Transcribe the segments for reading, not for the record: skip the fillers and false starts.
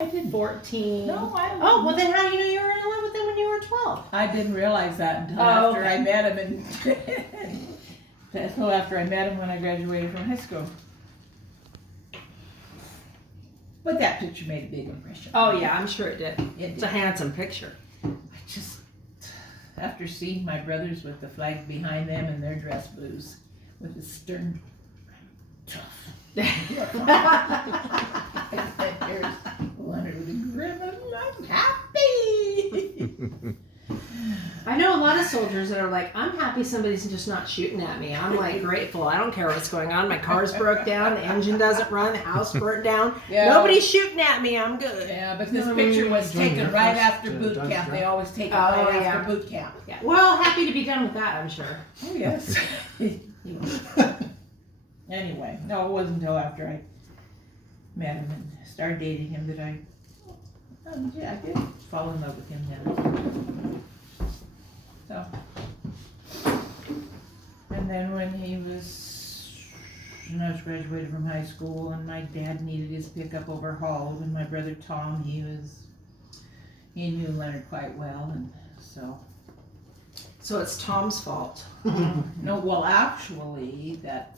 I didn't. 14. No, I don't. Oh, well then how do you know you were in love with him when you were 12? I didn't realize that until Oh, after okay. I met him, until after I met him when I graduated from high school. But that picture made a big impression. Oh yeah, I'm sure it did. It It's a did. handsome picture. I just, after seeing my brothers with the flag behind them and their dress blues, with the stern, tough. There's Leonard with a grin, and I'm happy. I know a lot of soldiers that are like, I'm happy somebody's just not shooting at me. I'm like grateful. I don't care what's going on. My car's broke down, the engine doesn't run, the house burnt down. Yeah. Nobody's shooting at me. I'm good. Yeah, but this picture was taken right after boot Dodge camp. They truck. always take it Oh, right yeah. after boot camp. Yeah. Well, happy to be done with that, I'm sure. Oh, yes. Anyway, no, it wasn't until after I met him and started dating him that I did fall in love with him then. So, and then when I was graduated from high school and my dad needed his pickup overhauled, and my brother Tom, he knew Leonard quite well, and so. So it's Tom's fault. No, well, actually, that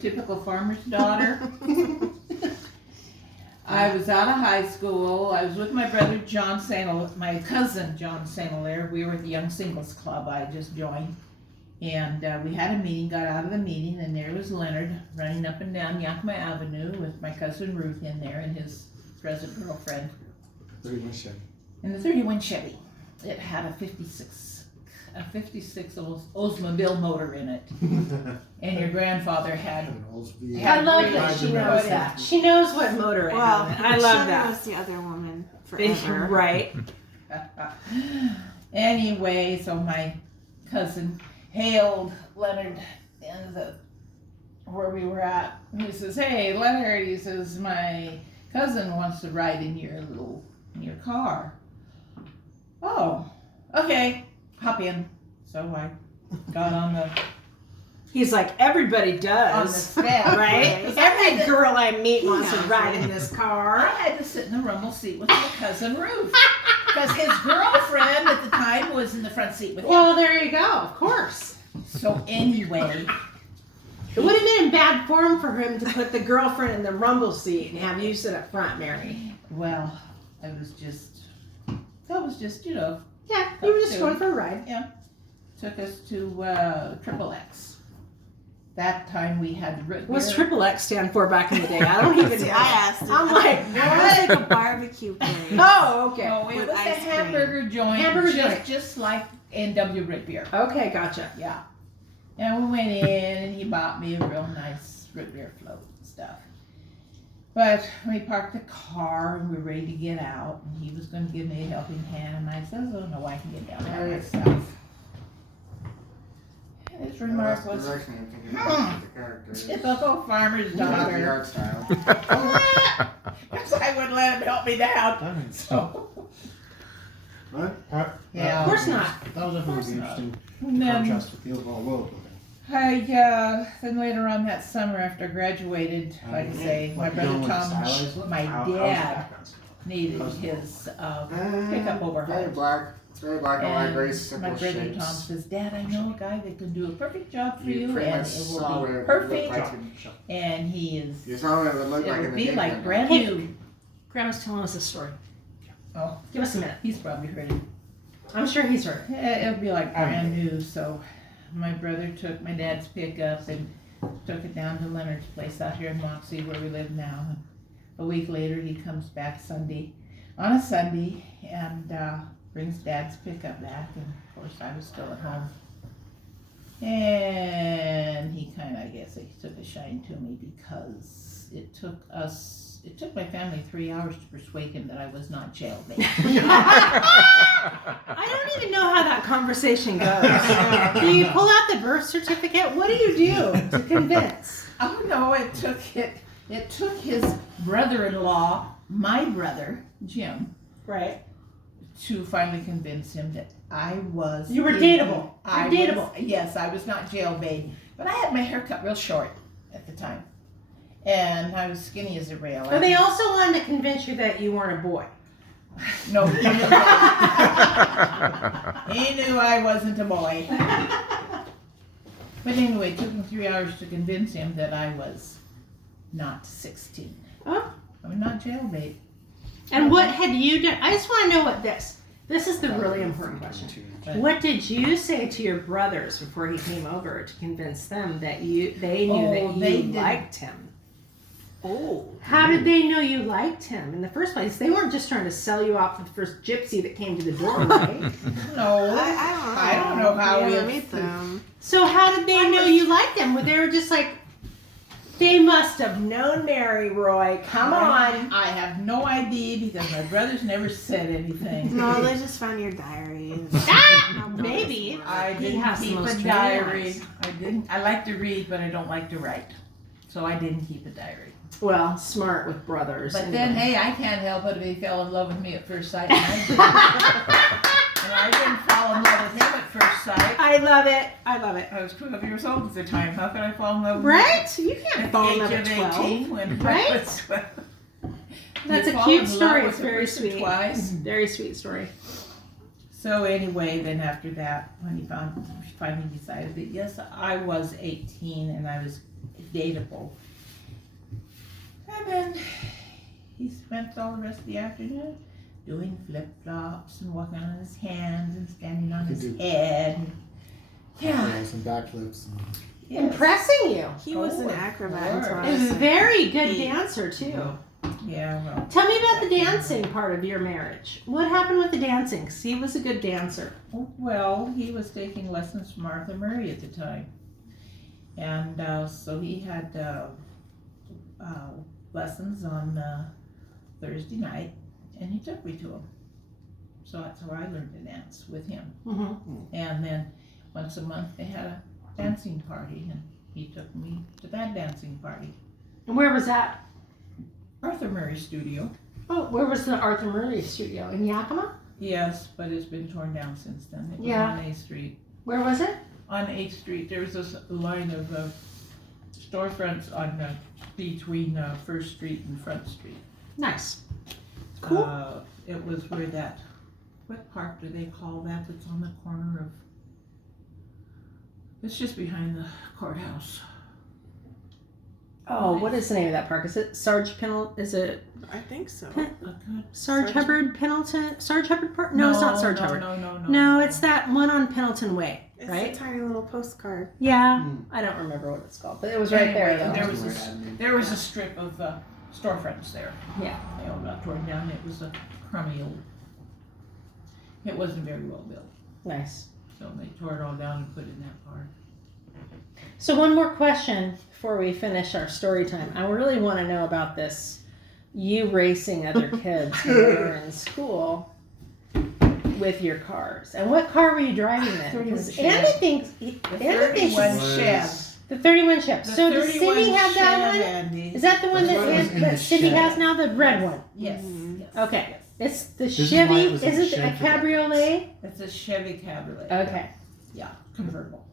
typical farmer's daughter. I was out of high school. I was with my brother John my cousin John St. Hilaire. We were at the Young Singles Club. I just joined, and we had a meeting. Got out of the meeting, and there was Leonard running up and down Yakima Avenue with my cousin Ruth in there and his present girlfriend 31 Chevy. in the 31 Chevy. It had a 56 Oldsmobile motor in it, and your grandfather had. An Oldsmobile. Yeah, I love really that she good knows motor. that. She knows what motor it Well, has. I love Chevy that. was the other woman forever. Right. Anyway, so my cousin hailed Leonard in where we were at. He says, "Hey, Leonard," he says, "my cousin wants to ride in your car." Oh, okay, hop in. So I got on the He's like, everybody does. step, Right? Right. Every girl I meet wants to Yeah. ride in this I car. had to sit in the rumble seat with my cousin Ruth. Because his girlfriend at the time was in the front seat with him. Well, there you go. Of course. So anyway, It would have been in bad form for him to put the girlfriend in the rumble seat and have you sit up front, Mary. well, that was just, you know, Yeah, you were just going for a ride. took us to Triple X. That time we had root What's beer. Triple X stand for back in the day? I don't even See, know. I asked him. I'm like, It was what? like a barbecue place. Oh, okay. No, it with was a ice cream. hamburger joint, Hamburger joint. just like NW root beer. Okay, gotcha. Yeah. And we went in and he bought me a real nice root beer float and stuff. But we parked the car and we were ready to get out, and he was going to give me a helping hand, and I said, "Oh no, I can get down there myself." His remark was, "Typical farmer's daughter." Because I wouldn't let him help me down. So, Right? Yeah. Of course not. That was definitely interesting and then contrast with the overall world. then later on that summer after I graduated, like I say, my brother Tom, my dad needed his pickup Very overhauled. black. It's very black and white, very And simple my brother shapes. Tom says, "Dad, I know a guy that can do a perfect job for you, pretty and much it saw will what be it would perfect, look like. and he is, You saw what it would look it like in will the be game like plan. brand Hey. new." Grandma's telling us a story. Oh, Give us a minute. he's probably heard it. I'm sure he's heard it. It'll be like brand new. So my brother took my dad's pickup and took it down to Leonard's place out here in Moxie where we live now. And a week later he comes back on a Sunday and brings Dad's pickup back, and of course I was still at home. And he kind of, I guess he took a shine to me because it took my family 3 hours to persuade him that I was not jailbait. I don't even know how that conversation goes. Do you pull out the birth certificate? What do you do to convince? Oh no, it took his brother-in-law, my brother, Jim, Right. to finally convince him that I was. You were dateable. I You're dateable. Yes, I was not jailbait, but I had my hair cut real short at the time. and I was skinny as a rail. But they also wanted to convince you that you weren't a boy. No, he knew that. He knew I wasn't a boy. But anyway, it took me 3 hours to convince him that I was not 16. Oh. I'm not jailbait. And what had you done? I just want to know what this is the really important question. What did you say to your brothers before he came over to convince them that they knew that you liked him? Oh. How did they know you liked him in the first place? They weren't just trying to sell you off to the first gypsy that came to the door, right? No, I don't know how we we ever meet them. So how did they know you liked him? They were just like, they must have known Mary, Roy. Come on. I have no idea because my brothers never said anything. No, they just found your diary. Maybe. I He didn't has the keep most a training diary. eyes. I like to read, but I don't like to write. So I didn't keep a diary. Well, smart with brothers. But anyway. then, hey, I can't help it if he fell in love with me at first sight. And I did. And I didn't fall in love with him at first sight. I love it. I love it. I was 12 years old at the time. How could I fall in love with Right? You him? can't At fall the in love age at of 12. 18 when Right? I was 12. That's You a fall cute in love story. with It's a very person sweet. Twice. Very sweet story. So anyway, then after that, when he finally decided that yes, I was 18 and I was dateable. And then he spent all the rest of the afternoon doing flip-flops and walking on his hands and standing on his head. And, yeah. Some backflips. Yes. Impressing you. He was an Oh, acrobat of until I A was like very good 8. dancer, too. Yeah, well. Tell me about the dancing part of your marriage. What happened with the dancing? 'Cause he was a good dancer. Well, he was taking lessons from Arthur Murray at the time. And so he had lessons on Thursday night, and he took me to him. So that's how I learned to dance with him. Mm-hmm. And then once a month they had a dancing party, and he took me to that dancing party. And where was that? Arthur Murray studio. Oh, where was the Arthur Murray studio? In Yakima? Yes, but it's been torn down since then. It was Yeah. on 8th Street. Where was it? On 8th Street, there was this line of storefronts on between 1st Street and Front Street. Nice. Cool. It was where what park do they call that? That's on the corner of. It's just behind the courthouse. Oh, what is the name of that park? Is it Sarge Pendleton? Is it I think so. Sarge Hubbard Pendleton? Sarge Hubbard Park? No, it's not Sarge Hubbard. No, it's that one on Pendleton Way, It's right? a tiny little postcard. Yeah, Hmm. I don't remember what it's called, but it was right there Anyway, though. there was a strip of storefronts there. Yeah. They all got torn down. It was a crummy old. It wasn't very well built, Nice. so they tore it all down and put it in that park. So one more question before we finish our story time. I really want to know about this. You racing other kids when you were in school with your cars. And what car were you driving then? 31 Because Chev. Andy thinks The 31 Chev. the 31 Chev. The So does 31 Cindy have that Chev, one? Andy. Is that the one That's what was in that the Cindy shed. has now? The red one. Yes. Mhm. yes, Okay. yes. It's the This is Chevy. why it was in the Is it a shed for decades. cabriolet? It's a Chevy Cabriolet. Okay. Yeah, convertible.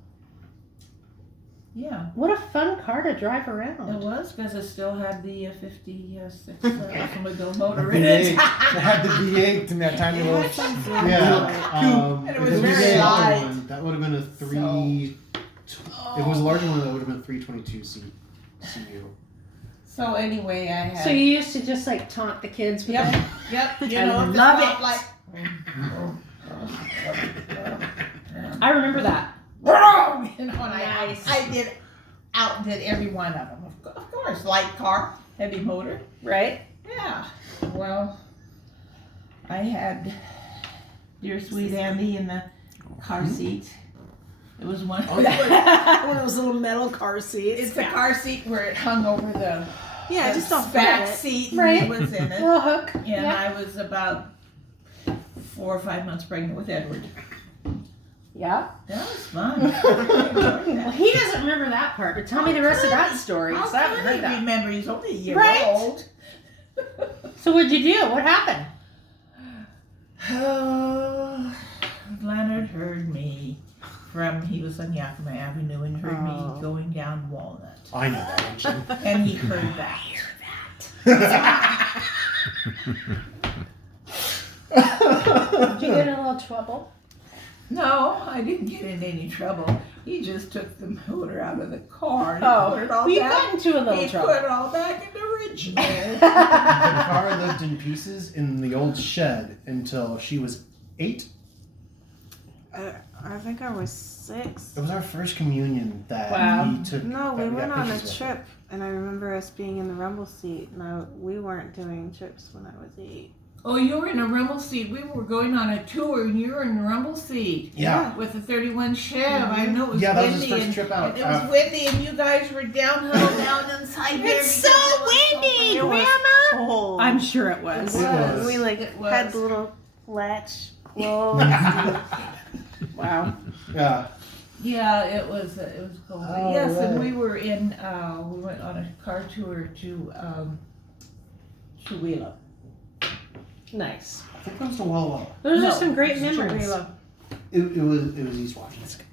Yeah. What a fun car to drive It around. was because it still had the 56 automobile motor The in V8. it. It had the V8 and that tiny It little. had some fun Yeah. And it was if very the light. one, that would have been a 3. If it was a larger one, that would have been 322 CU. So anyway, I had. So you used to just like taunt the kids with Yep. that? Yep. You I know, the love it. stoplight. I remember that. You know, and Nice. I outdid every one of them. Of course, light car, heavy motor. Right? Yeah. Well, I had dear sweet Andy in the car seat. It was one. One of those little metal car seats. It's the car seat where it hung over the Yeah, just don't back fit it. seat. Right. And he was in it. little hook. And Yeah. I was about 4 or 5 months pregnant with Edward. Yeah. That was fun. I enjoyed Well, that. he doesn't remember that part, but tell me the rest of that story. 'Cause I haven't heard that. Remember, he's only a year Right. old. So what'd you do? What happened? Oh, Leonard heard me from, he was on Yakima Avenue and heard Oh. me going down Walnut. I know that engine. And he heard that. Did you get in a little trouble? No, I didn't get in any trouble. He just took the motor out of the car and put it all well, you back. got into a little He trouble. put it all back in the original. The car lived in pieces in the old shed until she was 8. I think I was 6. It was our first communion that Wow. he took. No, that we got went on a pictures with. trip, and I remember us being in the rumble seat. No, we weren't doing trips when I was 8. Oh, you were in a rumble seat. We were going on a tour and you were in a rumble seat. Yeah. With the 31 Chev. I know it was Yeah, that was windy. his first and, trip out. and it was windy and you guys were down huddled down inside there. It's because so it was windy, It was Grandma. cold. I'm sure it It was. It was. We like It was. had the little latch closed. Wow. Yeah. Yeah, it was cold. Oh, yes, and right. we were in. We went on a car tour to Chihuahua. Nice. I think it was to Walla Walla. Those No, are some great it's memories. Chihuahua. It was East Washington.